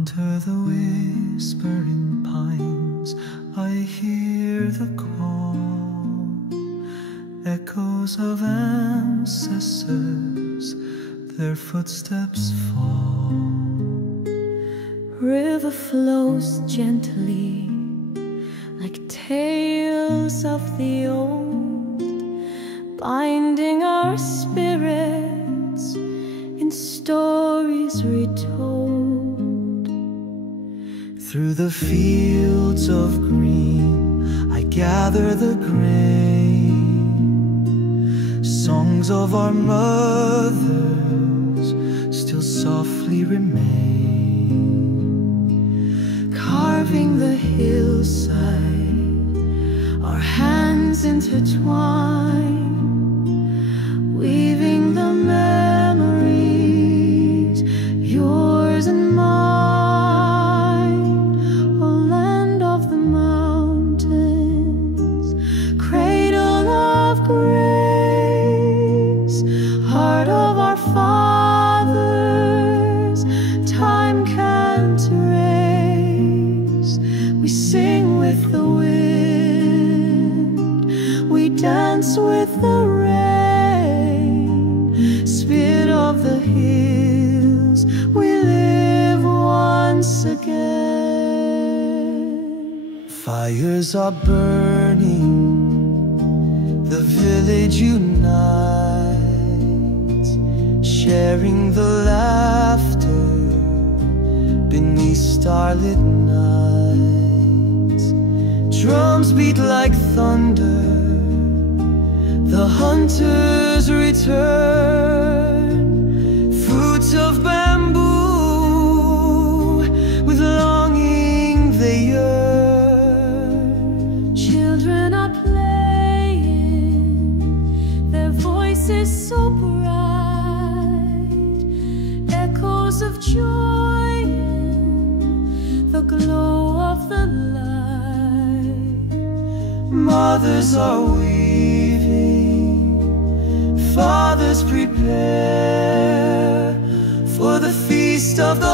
Under the whispering pines, I hear the call, echoes of ancestors, their footsteps fall. River flows gently, like tales of the old, binding our spirits in stories retold. Through the fields of green, I gather the grain. Songs of our mothers still softly remain. Carving the hillside, our hands intertwine, weaving the memories, yours and mine. O land of the mountains, cradle of grace, heart of our fathers, time can't erase. We sing with the wind, we dance with the rain. Spirit of the hills, we live once again. Fires are burning, the village unites, sharing the laughter beneath starlit nights. Drums beat like thunder, the hunters return. Fruits of bamboo, with longing they yearn. Children are playing, their voices so bright, echoes of joy in the glow of the light. Mothers are weaving, fathers prepare for the feast of the